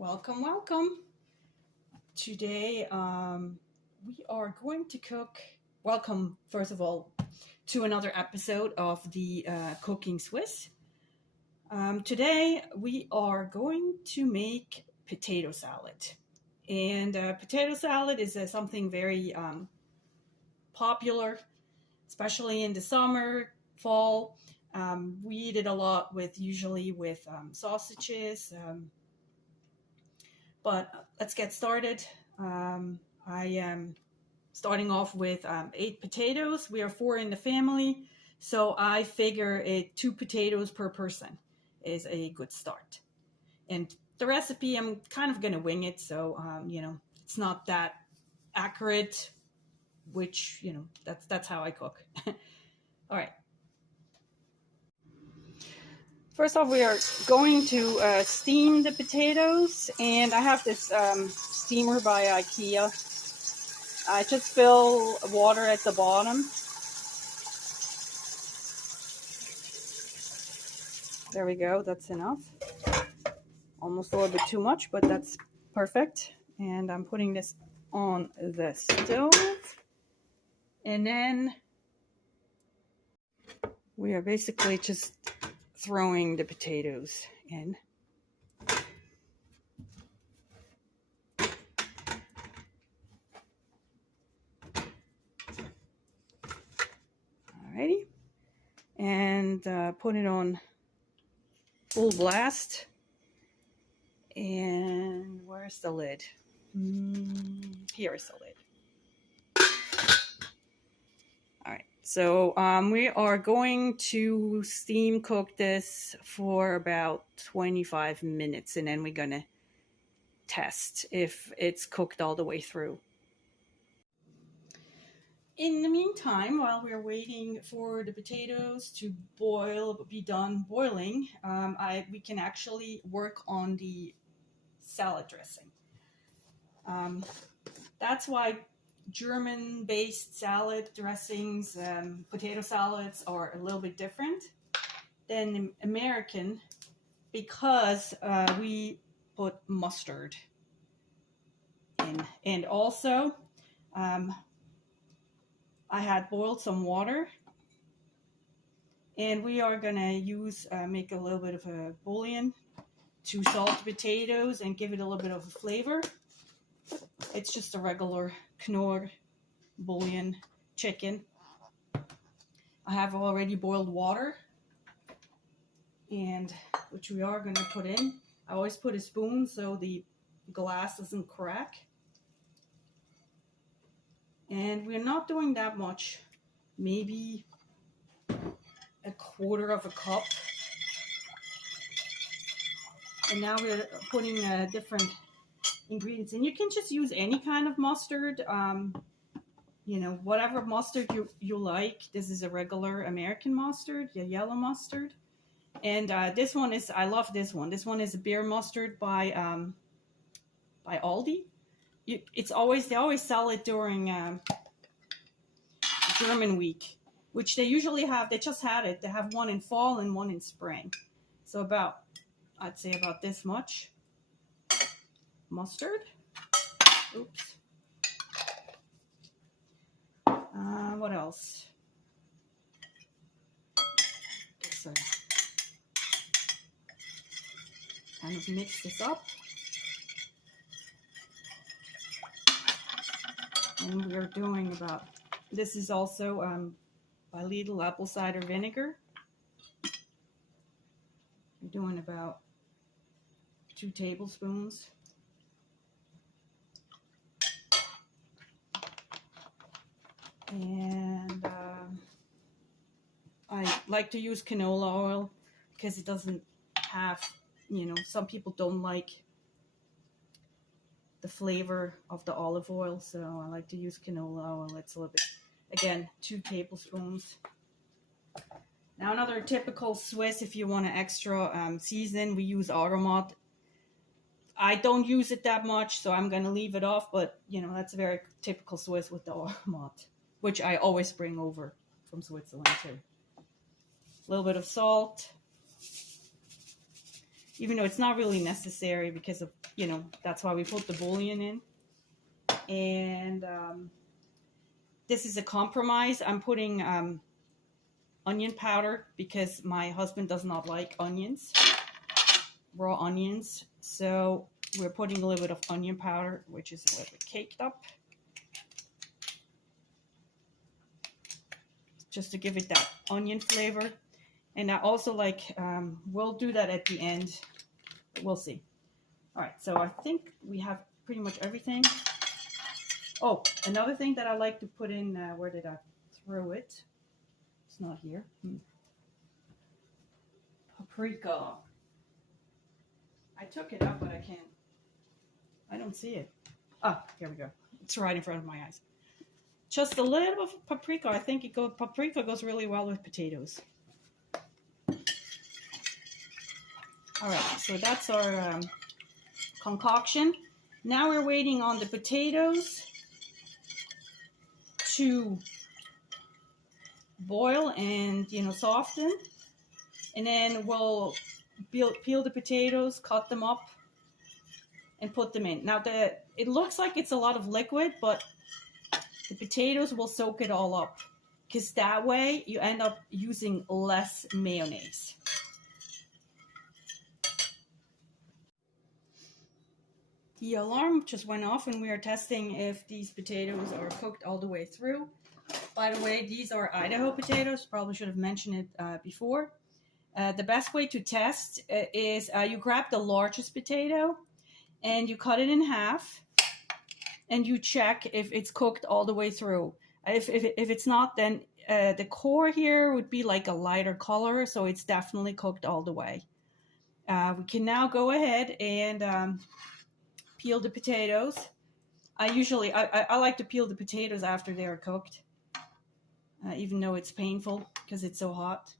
Welcome, welcome. Today we are going to cook. Welcome, first of all, to another episode of the Cooking Swiss. Today we are going to make potato salad. And potato salad is something very popular, especially in the summer, fall. We eat it a lot usually with sausages. But let's get started. I am starting off with 8 potatoes. We are 4 in the family, so I figure 2 potatoes per person is a good start. And the recipe, I'm kind of going to wing it, so it's not that accurate, which that's how I cook. All right. First off, we are going to steam the potatoes, and I have this steamer by IKEA. I just fill water at the bottom. There we go, that's enough. Almost a little bit too much, but that's perfect. And I'm putting this on the stove. And then we are basically just throwing the potatoes in. Alrighty, and put it on full blast. And where's the lid? Here is the lid. So we are going to steam cook this for about 25 minutes, and then we're going to test if it's cooked all the way through. In the meantime, while we're waiting for the potatoes to be done boiling, we can actually work on the salad dressing. That's why German-based salad dressings, potato salads are a little bit different than American, because we put mustard in. And also, I had boiled some water, and we are gonna make a little bit of a bouillon to salt the potatoes and give it a little bit of a flavor. It's just a regular Knorr bouillon chicken. I have already boiled water, and which we are going to put in. I always put a spoon so the glass doesn't crack. And we're not doing that much, maybe a quarter of a cup. And now we're putting different ingredients, and you can just use any kind of mustard, whatever mustard you like. This is a regular American mustard, the yellow mustard, and this one is, I love this one. This one is a beer mustard by Aldi. They always sell it during German week, which they usually have. They just had it. They have one in fall and one in spring. So I'd say about this much mustard. Oops. What else? So kind of mix this up. And we're doing this is also by Lidl apple cider vinegar. We're doing about 2 tablespoons. And I like to use canola oil because it doesn't have, some people don't like the flavor of the olive oil, so I like to use canola oil. It's a little bit, again, 2 tablespoons. Now another typical Swiss, if you want an extra season, we use aromat. I don't use it that much, so I'm going to leave it off, but that's a very typical Swiss with the aromat, which I always bring over from Switzerland too. A little bit of salt. even though it's not really necessary because of, you know, that's why we put the bouillon in. And this is a compromise. I'm putting onion powder because my husband does not like onions, raw onions. So we're putting a little bit of onion powder, which is a little bit caked up, just to give it that onion flavor. And I also like, we'll do that at the end. We'll see. All right, so I think we have pretty much everything. Oh, another thing that I like to put in, where did I throw it? It's not here. Paprika. I took it up, but I don't see it. Ah, here we go. It's right in front of my eyes. Just a little bit of paprika. I think paprika goes really well with potatoes. All right, so that's our concoction. Now we're waiting on the potatoes to boil and, you know, soften. And then we'll peel the potatoes, cut them up, and put them in. Now, it looks like it's a lot of liquid, but the potatoes will soak it all up, because that way you end up using less mayonnaise. The alarm just went off and we are testing if these potatoes are cooked all the way through. By the way, these are Idaho potatoes. Probably should have mentioned it before. The best way to test is you grab the largest potato and you cut it in half and you check if it's cooked all the way through. If it's not, then the core here would be like a lighter color, so it's definitely cooked all the way. We can now go ahead and peel the potatoes. I like to peel the potatoes after they are cooked, even though it's painful because it's so hot.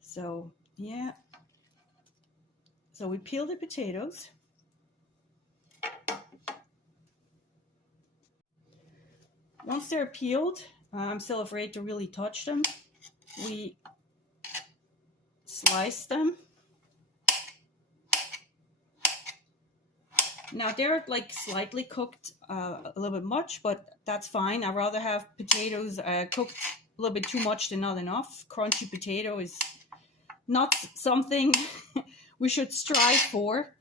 So yeah, so we peel the potatoes. Once they're peeled, I'm still afraid to really touch them. We slice them. Now they're like slightly cooked a little bit much, but that's fine. I'd rather have potatoes cooked a little bit too much than not enough. Crunchy potato is not something we should strive for.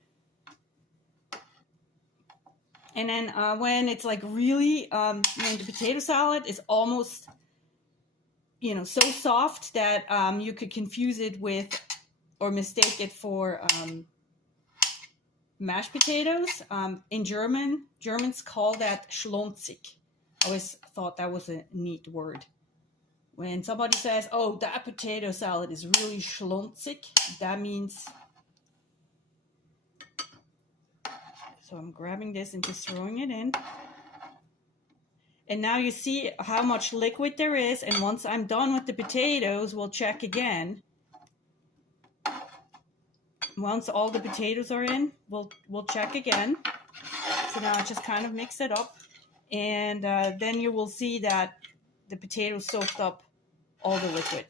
And then when it's like really, when the potato salad is almost, you know, so soft that you could confuse it with or mistake it for mashed potatoes. In Germans call that schlonzig. I always thought that was a neat word. When somebody says, oh, that potato salad is really schlonzig, that means... So I'm grabbing this and just throwing it in. And now you see how much liquid there is. And once I'm done with the potatoes, we'll check again. Once all the potatoes are in, we'll check again. So now I just kind of mix it up. And then you will see that the potatoes soaked up all the liquid.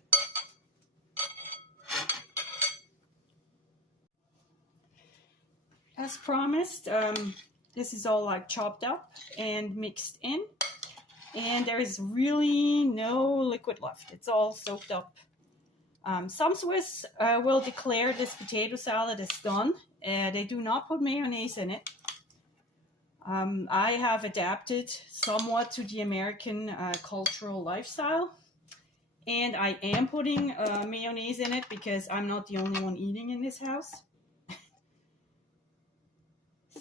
As promised, this is all like chopped up and mixed in. And there is really no liquid left. It's all soaked up. Some Swiss will declare this potato salad is done. They do not put mayonnaise in it. I have adapted somewhat to the American cultural lifestyle. And I am putting mayonnaise in it because I'm not the only one eating in this house.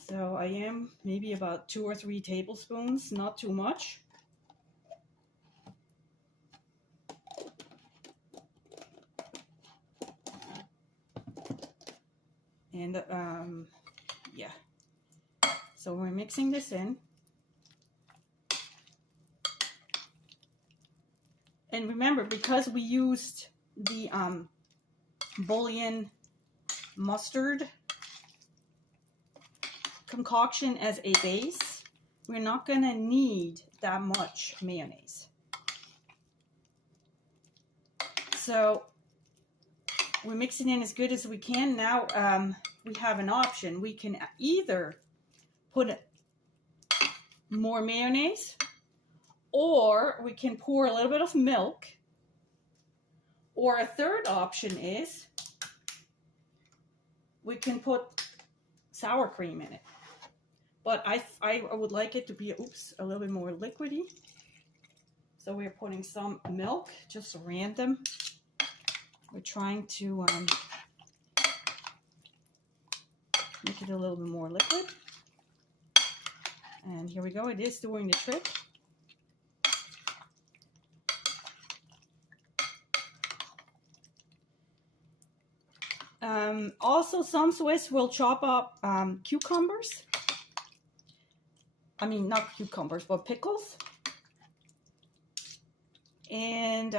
So I am maybe about 2 or 3 tablespoons, not too much. And yeah, so we're mixing this in. And remember, because we used the bouillon mustard concoction as a base, we're not going to need that much mayonnaise. So we mix it in as good as we can. Now we have an option. We can either put more mayonnaise, or we can pour a little bit of milk, or a third option is we can put sour cream in it. But I would like it to be, a little bit more liquidy. So we're putting some milk, just random. We're trying to make it a little bit more liquid. And here we go, it is doing the trick. Also, some Swiss will chop up cucumbers. I mean, not cucumbers, but pickles. And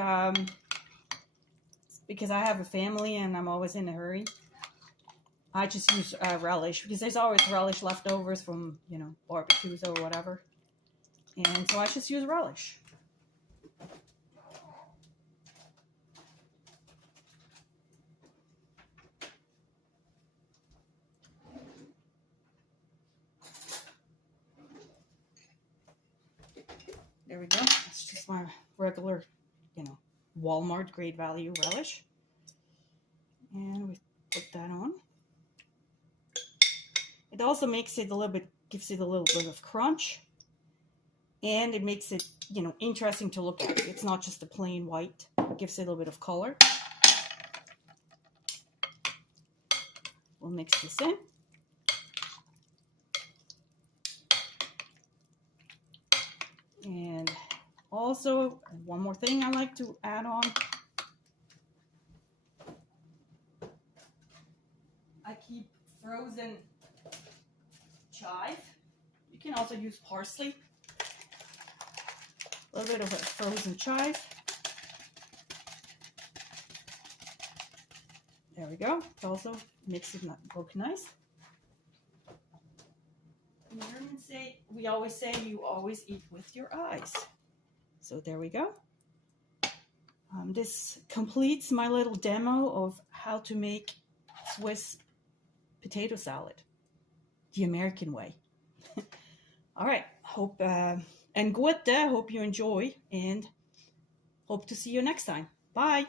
because I have a family and I'm always in a hurry, I just use relish, because there's always relish leftovers from, you know, barbecues or whatever. And so I just use relish. There we go. It's just my regular, you know, Walmart Great Value relish. And we put that on. It also makes it a little bit, gives it a little bit of crunch. And it makes it, you know, interesting to look at. It's not just a plain white. It gives it a little bit of color. We'll mix this in. And also, one more thing I like to add on. I keep frozen chive. You can also use parsley. A little bit of a frozen chive. There we go. It also makes it look nice. The Germans say, we always say, you always eat with your eyes. So there we go. This completes my little demo of how to make Swiss potato salad, the American way. All right, hope and gute, hope you enjoy, and hope to see you next time. Bye.